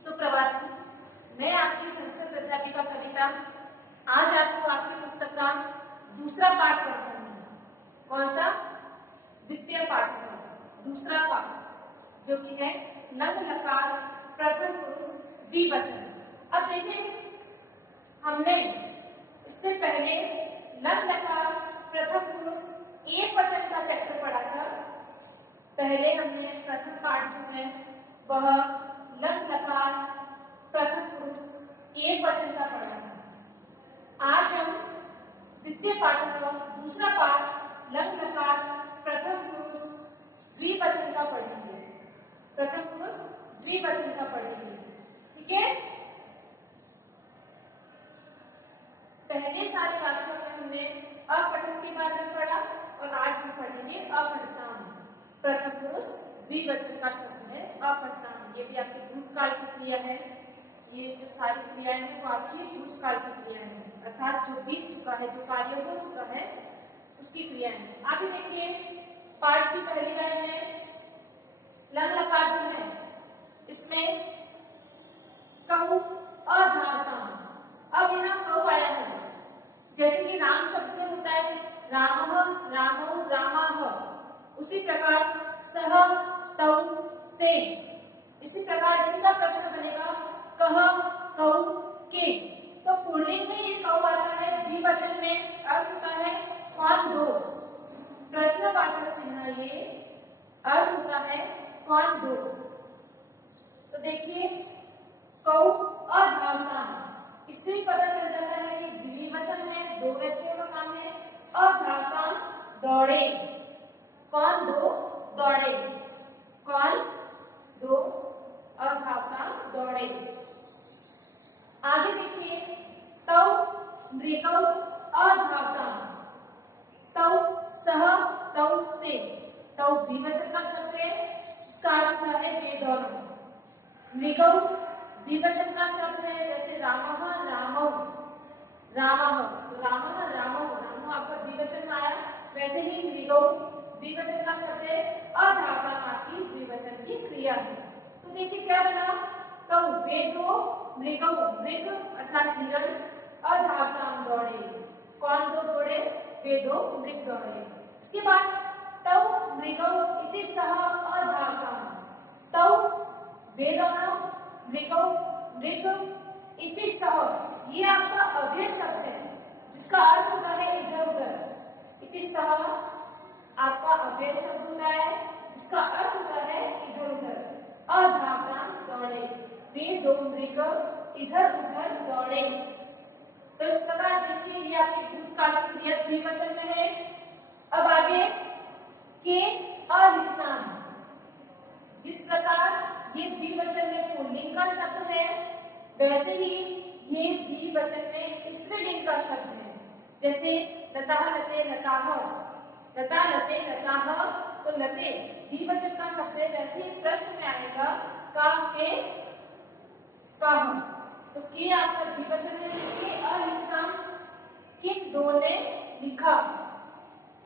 सुप्रभात। मैं आपकी संस्कृत अध्यापिका कविता आज आपको आपकी पुस्तक का दूसरा पाठ पढ़ाऊंगी। कौन सा? द्वितीय पाठ है, दूसरा पाठ जो कि है लंग लकार प्रथम पुरुष द्विवचन। अब देखिए, हमने इससे पहले लंग लकार प्रथम पुरुष एक वचन का चैप्टर पढ़ा था। पहले हमने प्रथम पाठ जो है वह लंग लकार प्रथम पुरुष एक वचन का पढ़ा था। आज हम द्वितीय पाठ का दूसरा पाठ लंग लकार प्रथम पुरुष द्विवचन का पढ़ेंगे। प्रथम पुरुष द्विवचन का पढ़ेंगे, ठीक है। पहले सारे वाक्यों में हमने अपठन के बारे में पढ़ा और आज हम पढ़ेंगे अपठितान। प्रथम पुरुष द्विवचन का शब्द है अपठितान। ये भी आपकी भूतकाल की क्रिया है। ये जो सारी क्रियाएं हैं वो आपकी भूतकाल की क्रिया है, अर्थात जो बीत चुका है, जो कार्य हो चुका है उसकी क्रियाएं हैं। आगे देखिए, पाठ की पहली लाइन में लंग लकार जो है इसमें कहू अधावतान। अब यहाँ कहू आया है, जैसे कि राम शब्द में होता है रामः, रामौ, रामाः, उसी प्रकार सह, तौ, ते, इसी प्रकार इसी का प्रश्न बनेगा कह, कौ, के। तो पुल्लिंग में ये कौ आता है, द्विवचन में अर्थ होता है कौन दो। प्रश्नवाचक चिन्ह ये अर्थ होता है कौन दो। तो देखिए, कौ अधावतान, इससे भी पता चल जाता है कि द्विवचन है, दो व्यक्तियों का काम है। अधावतान दौड़े, कौन दो दौड़े, कौन दो अधावतान दौड़े। आगे देखिए, तौ मृगौ अधावतान, तौ सह, तौ ते, तौ द्विवचन का शब्द है, इसका अर्थ है वे दोनों। मृगौ द्विवचन का शब्द है, जैसे रामः, रामौ, रामः, तो रामः, रामौ, रामः आपका द्विवचन में आया, वैसे ही मृगौ द्विवचन का शब्द है, अधावतान आपकी द्विवचन की क्रिया है। तो देखिए क्या बना, तौ वे दो मृगौ, मृग अर्थात हिरण, अधावतान दौड़े, कौन दो दौड़े, वे दो मृग दौड़े। इसके बाद तौ मृगौ इति सह अधावतान, तौ वे दोनों मृगौ मृग इति सह, ये आपका अव्यय शब्द है जिसका अर्थ होता है इधर उधर। इति सह आपका अव्यय शब्द होता है जिसका अर्थ होता है इधर उधर। अधावतान दौड़े, वे दो मृग इधर उधर दौड़े। तो इस प्रकार देखिए, ये आपकी भूतकाल की क्रिया द्विवचन में है। अब आगे के अलिखतान, जिस प्रकार ये द्विवचन में पुल्लिंग का शब्द है, वैसे ही ये द्विवचन में स्त्रीलिंग का शब्द है। जैसे लता, लते, लताः, लता, लते, लताः, तो लते द्विवचन का शब्द है, वैसे ही प्रश्न में आएगा का, के, काह। तो के आपका द्विवचन में के अलिखतान, किन दो ने लिखा,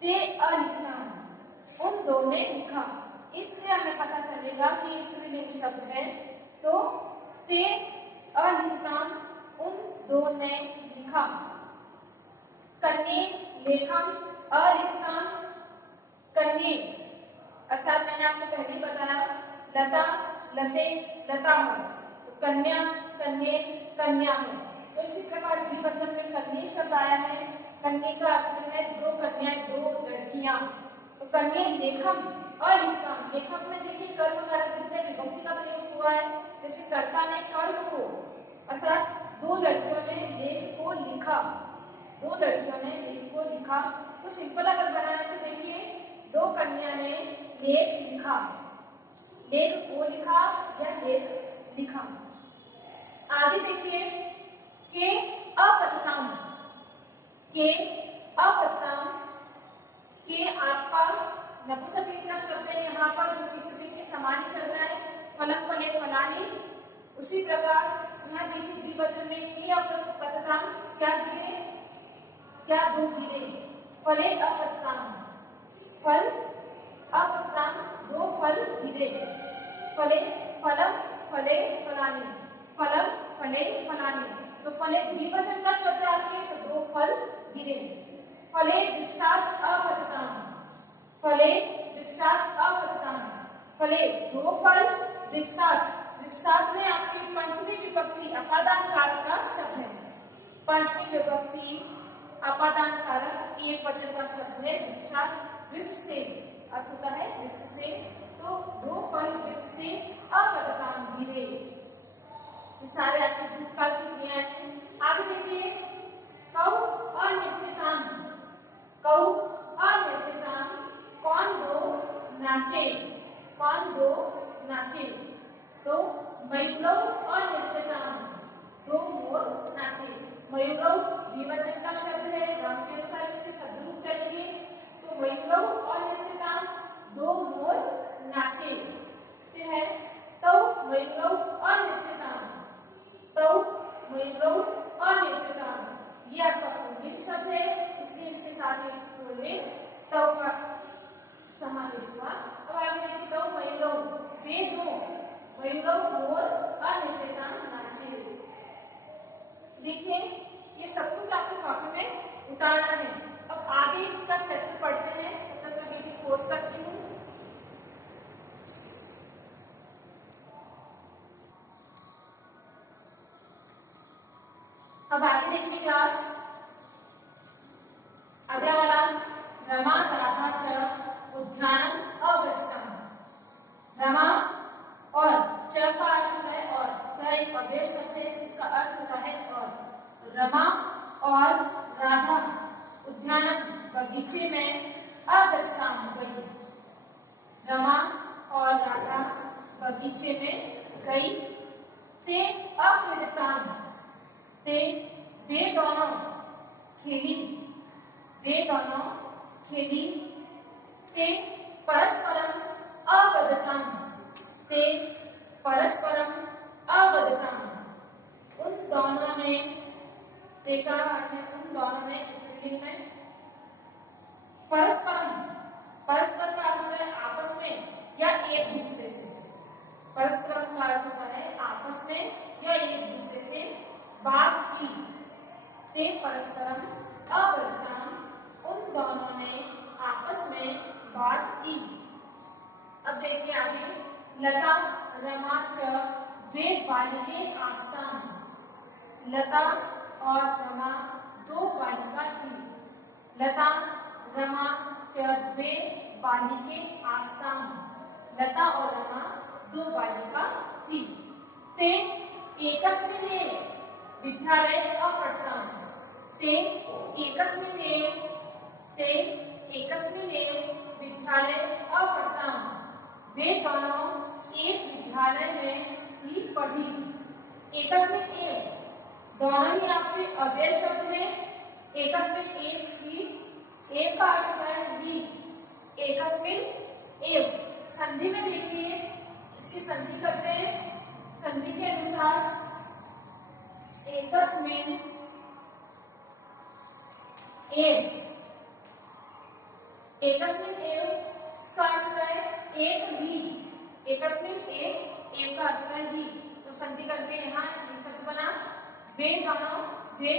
ते अलिखतान, उन दो ने लिखा। इससे हमें पता चलेगा कि स्त्रीलिंग शब्द है। तो ते अलिखतान, उन दो ने लिखा। कन्ये लेखम अलिखतान, कन्ये अर्थात मैंने आपको पहले ही बताया लता, लते, लताः, तो कन्या, कन्ये, कन्या है। तो इसी प्रकार द्विवचन में कन्ये शब्द आया है। कन्ये का अर्थ है दो कन्याएं, दो लड़कियां। तो कन्ये लेखम अलिखतान, लेखम में देखिए कर्म कारक द्वितीय विभक्ति का प्रयोग हुआ है। जैसे कर्ता ने कर्म को, अर्थात दो लड़कियों ने लेख को लिखा, दो लड़कियों ने लेख को लिखा। तो सिंपल अगर बनाना तो देखिए, दो कन्या ने लेख लिखा, लेख को लिखा या लेख लिखा। आगे देखिए, के अपठितान, के अपठितान, के आपका नपुंसकलिंग का शब्द है यहाँ पर, जो स्त्री के समान ही चल रहा है, फलक, फले, फलानी। उसी प्रकार यहाँ देखिए द्विवचन में के अपठितान, क्या गिरे, क्या दो गिरे, फले अपठितान, फल अपठितान, दो फल गिरे, फले, फलम, फले, फलानी। फलम फले फलाने, तो फले द्विवचन का शब्द आके तो दो फल गिरे। फले वृक्षात् अपतताम, फले वृक्षात् अपतताम, फले दो फल, वृक्षात्, वृक्षात् में आपकी पंचमी विभक्ति अपादान कारक का शब्द है। पंचमी विभक्ति अपादान कारक एक वचन का शब्द है वृक्षात्, वृक्ष से अर्थ होता है वृक्ष से, तो दो फल वृक्ष से अपतताम गिरे। ये सारे आपके भूतकाल की क्रियाएं हैं। आगे देखिए कौ अनित्यताम, कौ अनित्यताम, कौन दो नाचे, कौन दो नाचे, तो मयूरौ अनित्यताम, दो मोर नाचे। मयूरौ द्विवचन का शब्द है, क्रम के अनुसार इसके शब्द रूप चलेंगे, तो मयूरौ अनित्यताम, दो मोर नाचे। फिर है तौ मयूरौ अनित्यताम, तौ मयूरौ अनित्यताम, ये आपका पुल्लिंग शब्द है, इसलिए इसके साथ एक पुल्लिंग तौ का समावेश हुआ। अब आगे देखिए तौ मयूरौ, वे दो, मयूरौ मोर अनित्यताम नाचे। देखिए ये सब कुछ आपको कॉपी में उतारना है। अब आगे इसका चैप्टर पढ़ते हैं, तब तक मैं वीडियो पोस्ट करती हूँ। अब आगे देखिए क्लास, अगला वाला रमा राधा च उद्यानम अगच्छताम। रमा और च का अर्थ है और, च एक अव्यय शब्द है जिसका अर्थ होता है और। रमा और राधा उद्यानम बगीचे में अगच्छताम गई, रमा और राधा बगीचे में गई। ते अक्रीडताम, ते वे दोनों खेली, वे दोनों खेली। ते परस्परम अवदताम, ते परस्परम अवदताम, उन दोनों ने, ते का अर्थ है उन दोनों ने, स्त्रीलिंग में। परस्परम, परस्पर का अर्थ होता है आपस में या एक दूसरे से, परस्परम का अर्थ होता है आपस में या एक दूसरे से बात की। ते परस्परम अवदताम, उन दोनों ने आपस में बात की। अब देखिए आगे, लता रमा च वे बालिके आस्ताम, लता और रमा दो बालिका थी। लता रमा च वे बालिके आस्ताम, लता और रमा दो बालिका थी। ते एकस्मिन् विद्यालये अपठताम, ते एकस्मिन्, ते एकस्मिन् विद्यालये अपठताम, वे दोनों एक विद्यालय में ही पढ़ी। एकस्मिन् एव, दोनों ही आपके अव्यय शब्द है। एकस्मिन् एव ही, एक का अर्थ है ही, एकस्मिन् एव। संधि में देखिए, इसकी संधि करते हैं, संधि के अनुसार एकस्मिन् एव, एकस्मिन् एव इसका अर्थ है एक ही, एकस्मिन् एव, एक का अर्थ है ही, तो संधि करके यहाँ शब्द बना वे दोनों, वे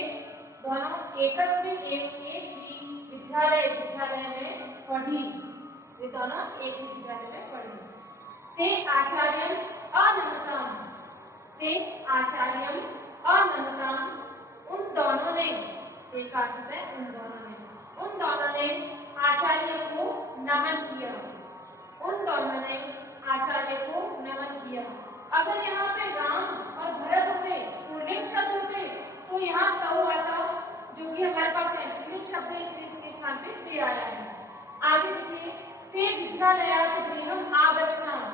दोनों एकस्मिन् एव एक ही विद्यालय, विद्यालय में पढ़ी, वे दोनों एक ही विद्यालय में पढ़ी। ते आचार्यम अनन्नताम, ते आचार्यम अनन्नताम, उन दोनों ने, ते का अर्थ है उन दोनों ने, उन दोनों ने आचार्य को नमन किया, उन दोनों ने आचार्य को नमन किया। अगर यहाँ पे राम और भरत होते, पुल्लिंग शब्द होते, तो यहाँ तौ आता, जो कि हमारे पास है पुल्लिंग शब्द है, इसलिए इसके स्थान पे ते आया है। आगे देखिए, ते विद्यालयात् गृहम् आगच्छताम,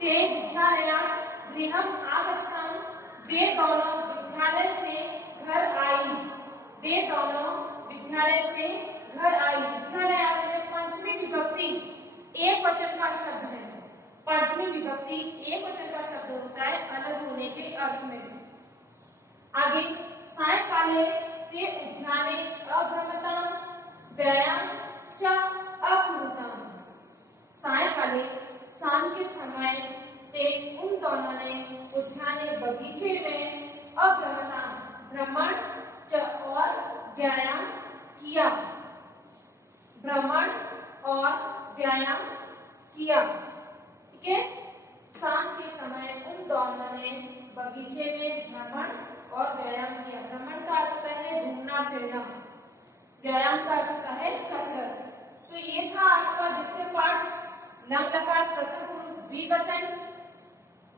ते विद्यालयात् गृहम् आगच्छताम, वे दोनों विद्यालय से घर आई, वे दोनों विद्यालय से घर आई। विद्यालय में पंचमी विभक्ति एक वचन का शब्द है, पंचमी विभक्ति एक वचन का शब्द होता है अलग होने के अर्थ में। आगे, सायंकाले ते उद्याने अभ्रमताम व्यायाम च अकुरुताम, सायंकाले शाम के समय ते उन दोनों ने उद्याने बगीचे में अभ्रमणा भ्रमण और व्यायाम किया। भ्रमण और व्यायाम किया। ठीक है, शाम के समय उन दोनों ने बगीचे में भ्रमण और व्यायाम किया। भ्रमण का अर्थ होता है घूमना फिरना, व्यायाम का अर्थ होता है कसरत। तो ये था आपका द्वितीय पाठ, लंग लकार प्रथम पुरुष द्विवचन।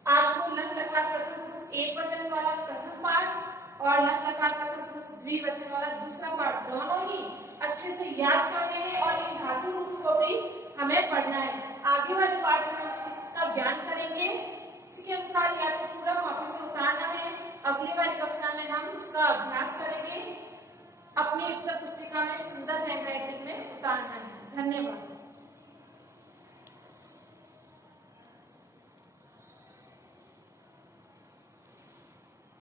आपको लंग लकार प्रथम पुरुष एक वचन वाला प्रथम पाठ और लंग लकार प्रथम पुरुष द्विवचन वाला दूसरा पाठ, दोनों ही अच्छे से याद करने हैं और इन धातु रूप को भी हमें पढ़ना है। आगे वाले पाठ में हम इसका ज्ञान करेंगे, इसके अनुसार ये आपको पूरा कॉपी में उतारना है। अगली वाली कक्षा में हम इसका अभ्यास करेंगे, अपनी उत्तर पुस्तिका में सुंदर हैंडराइटिंग में उतारना है। धन्यवाद।